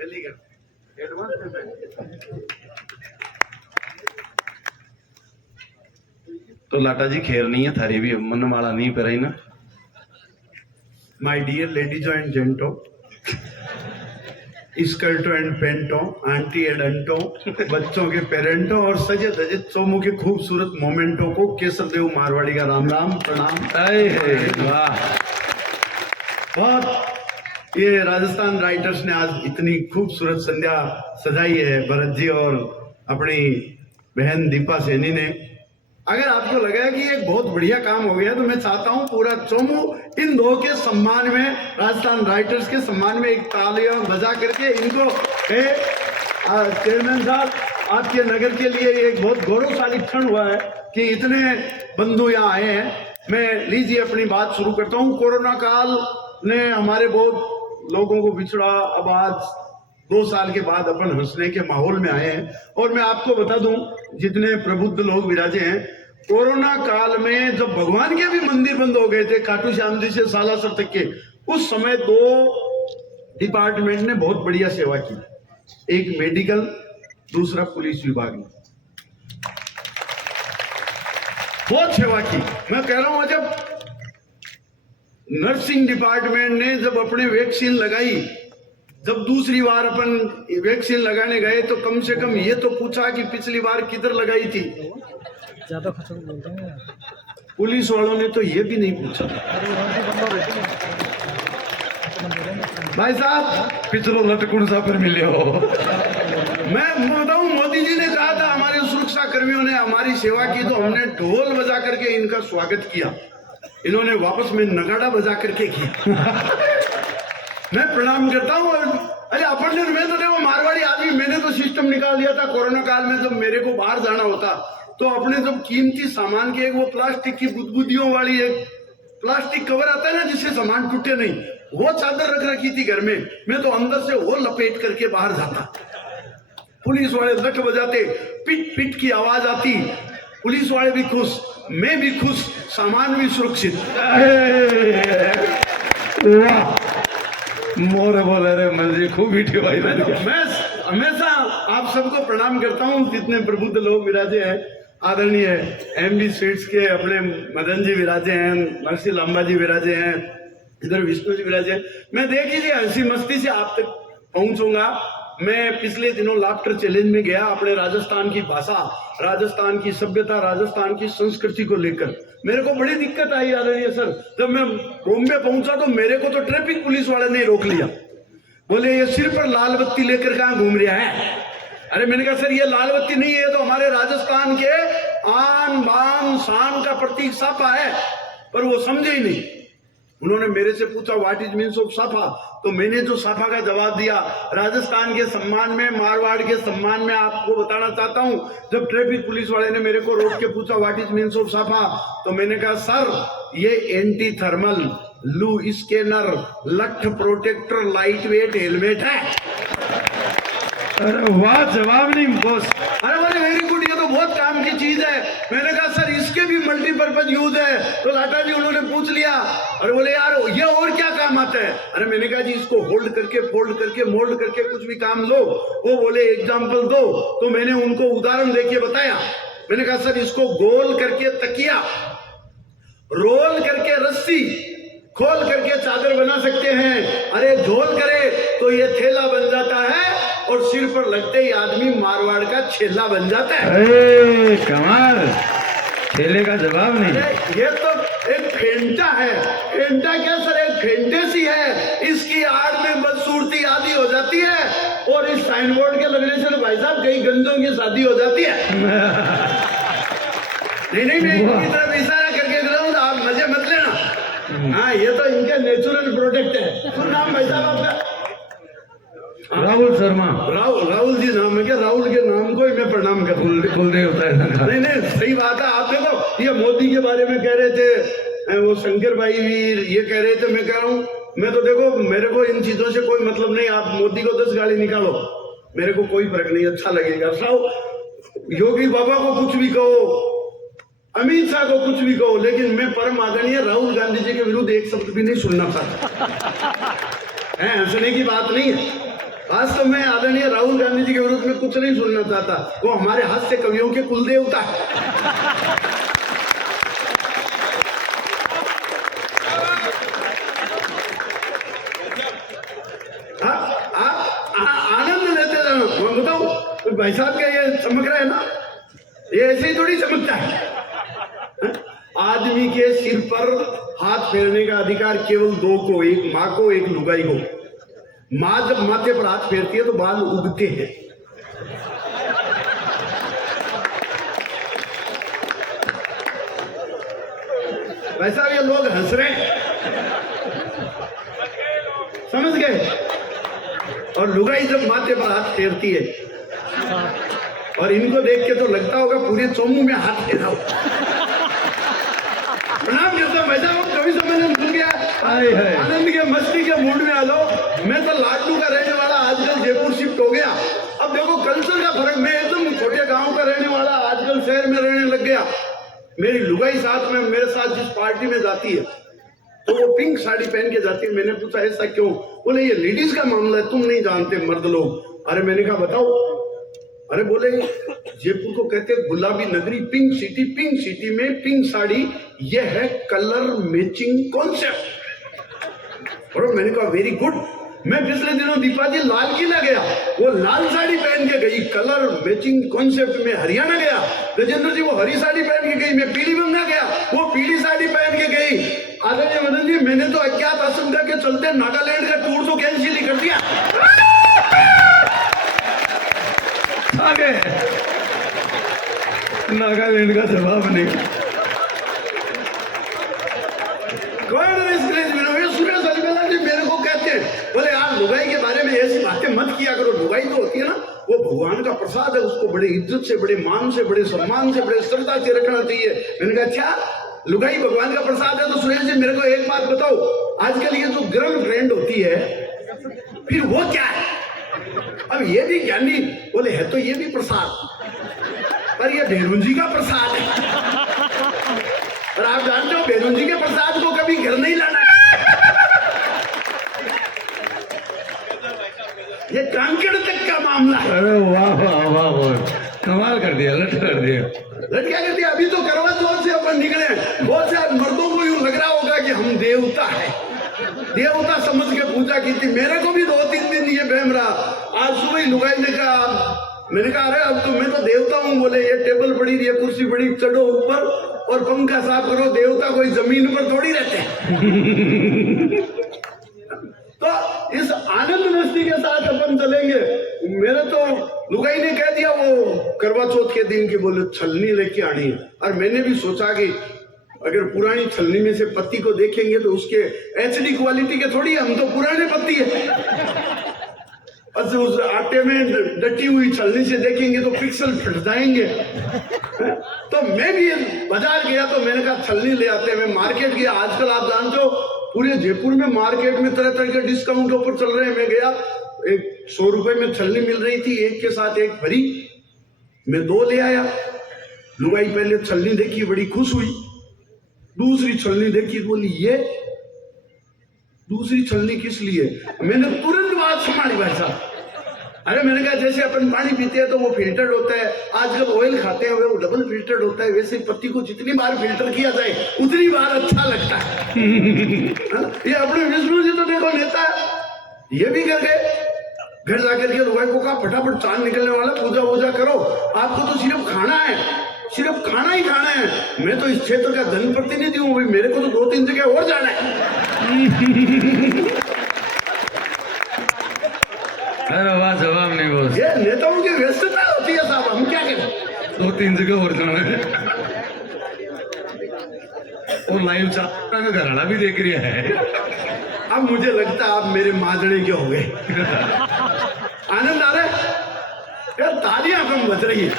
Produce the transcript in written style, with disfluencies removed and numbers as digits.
Very good advance में। तो लाटा जी खेर नहीं है थारी भी मन वाला नहीं पर ना। माय डियर लेडीज एंड जेंटो, स्कर्टो एंड पेंटो, आंटी एंड अंटो, बच्चों के पेरेंटो और सजे धजे चोमो के खूबसूरत मोमेंटो को केसर देव मारवाड़ी का राम राम प्रणाम। वाह, बहुत ये राजस्थान राइटर्स ने आज इतनी खूबसूरत संध्या सजाई है, भरत जी और अपनी बहन दीपा सैनी ने। अगर आपको लगा कि एक बहुत बढ़िया काम हो गया तो मैं चाहता हूं पूरा चोमू इन दो के सम्मान में, राजस्थान राइटर्स के सम्मान में एक तालियां बजा करके इनको चेयरमैन साहब, आपके नगर के लिए एक बहुत गौरवशाली क्षण हुआ है कि इतने बंधु यहाँ आए हैं। मैं लीजिए अपनी बात शुरू करता हूँ। कोरोना काल ने हमारे बहुत लोगों को बिछड़ा, अब आज 2 साल के बाद अपन हंसने के माहौल में आए हैं। और मैं आपको बता दूं, जितने प्रबुद्ध लोग विराजे हैं, कोरोना काल में जब भगवान के भी मंदिर बंद हो गए थे, खाटू श्याम जी से सालासर तक के, उस समय 2 डिपार्टमेंट ने बहुत बढ़िया सेवा की। एक मेडिकल, दूसरा पुलिस विभाग ने बहुत सेवा की। मैं कह रहा हूं, जब नर्सिंग डिपार्टमेंट ने जब अपने वैक्सीन लगाई, जब दूसरी बार अपन वैक्सीन लगाने गए तो कम से कम ये तो पूछा कि पिछली बार किधर लगाई थी। ज्यादा खर्च बोलते हैं पुलिस वालों ने तो ये भी नहीं पूछा। भाई साहब पिछलो लटकुण सा पर मिले हो। मैं बताऊं, मोदी जी ने कहा था हमारे सुरक्षा कर्मियों ने हमारी सेवा की तो हमने ढोल बजा करके इनका स्वागत किया। इन्होंने वापस में नगाड़ा बजा करके किया। मैं प्रणाम करता हूँ। अरे अपन ने, मैं तो देखो मारवाड़ी आदमी, मैंने तो सिस्टम निकाल दिया था कोरोना काल में। जब मेरे को बाहर जाना होता तो अपने जब कीमती सामान के एक वो प्लास्टिक की बुदबुदियों वाली एक प्लास्टिक कवर आता है ना जिससे सामान टूटे नहीं, वो चादर रख रखी थी घर में। मैं तो अंदर से वो लपेट करके बाहर जाता। पुलिस वाले लठ बजाते, पिट पिट की आवाज आती, पुलिस वाले भी खुश, मैं भी खुश, सामान भी सुरक्षित। मोर बोले रे मर्जी खूब मीठी भाई। मैं हमेशा आप सबको प्रणाम करता हूँ, जितने प्रबुद्ध लोग विराजे हैं। आदरणीय एमबी स्वीट्स के अपने मदन जी विराजे हैं, मर्सी लांबा जी विराजे हैं, इधर विष्णु जी विराजे हैं। मैं देख लीजिए हंसी मस्ती से आप तक पहुंचूंगा। मैं पिछले दिनों लाफ्टर चैलेंज में गया, अपने राजस्थान की भाषा, राजस्थान की सभ्यता, राजस्थान की संस्कृति को लेकर मेरे को बड़ी दिक्कत आई आदरणीय सर। जब मैं बॉम्बे पहुंचा तो मेरे को तो ट्रैफिक पुलिस वाले ने रोक लिया। बोले ये सिर पर लाल बत्ती लेकर कहां घूम रहा है? अरे मैंने कहा सर ये लाल बत्ती नहीं है, तो हमारे राजस्थान के आन बान शान का प्रतीक साफा है। पर वो समझे ही नहीं। उन्होंने मेरे से पूछा व्हाट इज मीन्स ऑफ साफा, तो मैंने जो साफा का जवाब दिया, राजस्थान के सम्मान में, मारवाड़ के सम्मान में आपको बताना चाहता हूं। जब ट्रैफिक पुलिस वाले ने मेरे को रोक के पूछा व्हाट इज मीन्स ऑफ साफा, तो मैंने कहा सर ये एंटी थर्मल लू स्कैनर लठ प्रोटेक्टर लाइट वेट हेलमेट है। अरे वाह, जवाब नहीं बॉस। अरे बोले वेरी गुड, ये तो बहुत काम की चीज है। मैंने कहा सर इसके भी मल्टीपर्पज यूज है। तो लाटा जी उन्होंने पूछ लिया, अरे बोले यार ये और क्या काम आता है? अरे मैंने कहा जी इसको होल्ड करके, फोल्ड करके, मोल्ड करके कुछ भी काम लो। वो बोले एग्जाम्पल दो, तो मैंने उनको उदाहरण देके बताया। मैंने कहा सर इसको गोल करके तकिया, रोल करके रस्सी, खोल करके चादर बना सकते हैं। अरे झोल करे तो ये थैला बन जाता है और सिर पर लगते ही आदमी मारवाड़ का छेला बन जाता है। कमाल, छेले का जवाब नहीं। ये तो एक फेंटा है। फेंटा क्या सर, एक फेंटेसी है। इसकी आड़ में बदसूरती आदि हो जाती है और इस साइन बोर्ड के लगने से तो भाई साहब कई गंजों की शादी हो जाती है। नहीं मैं इनकी तरफ इशारा करके दे रहा हूँ, आप मजे मत लेना। हाँ ये तो इनका नेचुरल प्रोडक्ट है। तो नाम भाई साहब आपका? राहुल शर्मा। राहुल जी नाम है क्या? राहुल के नाम को ही मैं प्रणाम कर होता है। नहीं सही बात है। आप देखो ये मोदी के बारे में कह रहे थे, वो शंकर भाई वीर ये कह रहे थे। मैं कह रहा हूँ, मैं तो देखो मेरे को इन चीजों से कोई मतलब नहीं। आप मोदी को 10 गाली निकालो, मेरे को कोई फर्क नहीं, अच्छा लगेगा। साहब योगी बाबा को कुछ भी कहो, अमित शाह को कुछ भी कहो, लेकिन मैं परम आदरणीय राहुल गांधी जी के विरुद्ध एक शब्द भी नहीं सुनना चाहता। हंसने की बात नहीं है। वास्तव में आदरणीय राहुल गांधी जी के विरुद्ध में कुछ नहीं सुनना चाहता, वो हमारे हास्य कवियों के कुल देवता है। आनंद लेते जाओ। मैं बताऊं भाई साहब का ये चमक रहा है ना, ये ऐसे ही थोड़ी चमकता है। आदमी के सिर पर हाथ फेरने का अधिकार केवल दो को, एक माँ को, एक लुगाई को। माँ जब माथे पर हाथ फेरती है तो बाल उगते हैं। वैसा ये लोग हंस रहे हैं, समझ गए? और लुगाई जब माथे पर हाथ फेरती है और इनको देख के तो लगता होगा पूरे चोमू में हाथ फेरा। प्रणाम करता हूँ भाई साहब, कवि सम्मेलन सुन गया, आनंद के मस्ती के मूड में आ जाओ। मैं तो लाडलू का रहने वाला, आजकल जयपुर शिफ्ट हो गया। अब देखो कल्चर का फर्क, मैं एकदम छोटे गांव का रहने वाला, आजकल शहर में रहने लग गया। मेरी लुगाई साथ में मेरे साथ जिस पार्टी में जाती है तो वो पिंक साड़ी पहन के जाती है। मैंने पूछा ऐसा क्यों? बोले ये लेडीज का मामला है, तुम नहीं जानते मर्द लोग। अरे मैंने कहा बताओ। अरे बोले जयपुर को कहते हैं गुलाबी नगरी, पिंक सिटी। पिंक सिटी में पिंक साड़ी, ये है कलर मैचिंग कॉन्सेप्ट। और मैंने कहा वेरी गुड। मैं पिछले दिनों दीपाजी लाल किला गया, वो लाल साड़ी पहन के गई, कलर मैचिंग कॉन्सेप्ट में। हरियाणा गया, गजेंद्र जी वो हरी साड़ी पहन के गई। मैं पीली बंगा गया, वो पीली साड़ी पहन के गई। आदरणीय मदन जी, मैंने तो अज्ञात आशंका के चलते नागालैंड का टूर तो कैंसिल ही कर दिया। आगे नागालैंड का जवाब नहीं। सुरेश अलबेला जी मेरे को कहते हैं, बोले यार लुगाई के बारे में ऐसी बातें मत किया करो। लुगाई जो होती है ना, वो भगवान का प्रसाद है, उसको बड़े इज्जत से, बड़े मान से, बड़े सम्मान से, बड़े श्रद्धा से रखना चाहिए। मैंने कहा अच्छा लुगाई भगवान का प्रसाद है तो सुरेश जी मेरे को एक बात बताओ, आजकल ये जो गर्लफ्रेंड होती है फिर वो क्या है? अब ये भी ज्ञानी बोले है तो ये भी प्रसाद, पर ये भेरुंजी का प्रसाद है। और आप जानते हो भेरुंजी के प्रसाद को कभी घर नहीं लाना। ये कांकेड़ तक का मामला है। अरे वाह वाह वाह वाह, कमाल कर दिया, लट कर दिया। लट क्या कर दिया? अभी तो करवा चौथ से अपन निकले, बहुत से मर्दों को यूं लग रहा होगा कि हम देवता है, देवता समझ के पूजा की थी। मेरे को भी 2-3 दिन ये बहम रहा। आज सुबह लुगाई ने कहा, मैंने कहा अरे अब तो मैं तो देवता हूँ। बोले ये टेबल पड़ी रही है, कुर्सी पड़ी, चढ़ो ऊपर और पंखा साफ करो। देवता कोई जमीन पर थोड़ी रहते हैं। तो इस आनंद मस्ती के साथ अपन चलेंगे। मेरे तो लुगाई ने कह दिया वो करवा चौथ के दिन की, बोले छलनी लेके आनी है। और मैंने भी सोचा कि अगर पुरानी छलनी में से पत्ती को देखेंगे तो उसके एचडी क्वालिटी के थोड़ी, हम तो पुराने पत्ती है। और उस आटे में डटी हुई छलनी से देखेंगे तो पिक्सल फट जाएंगे। तो मैं भी बाजार गया तो मैंने कहा छलनी ले आते हैं। मैं मार्केट गया, आजकल आप जानते हो पूरे जयपुर में मार्केट में तरह तरह के डिस्काउंट ऑफर चल रहे हैं। मैं गया, एक 100 रुपए में छलनी मिल रही थी, एक के साथ एक भरी। मैं 2 ले आया। लुगाई पहले छलनी देखी, बड़ी खुश हुई। दूसरी छलनी देखी, बोली ये दूसरी छलनी किस लिए? मैंने तुरंत बात संभाली भाई साहब। अरे मैंने कहा जैसे अपन पानी पीते हैं तो वो फिल्टर्ड होता है, आजकल ऑयल खाते हैं वो डबल फिल्टर्ड होता है, वैसे पत्ती को जितनी बार फिल्टर किया जाए उतनी बार अच्छा लगता है। ये अपने विष्णु जी तो देखो नेता है, ये भी कर गए। घर जाकर के लुगाई को कहा फटाफट चांद निकलने वाला, पूजा वूजा करो, आपको तो सिर्फ खाना है, सिर्फ खाना ही खाना है। मैं तो इस क्षेत्र का जनप्रतिनिधि हूँ, मेरे को तो 2-3 जगह और जाना है। अरे वाह, जवाब नहीं बोस। ये नेताओं की व्यस्तता होती है साहब, हम क्या करें? 2-3 जगह और जाना है। और लाइव चाहता में घराना भी देख रही है। अब मुझे लगता है आप मेरे माजने के हो गए। आनंद आ रहा है यार, तालियां कम बज रही है।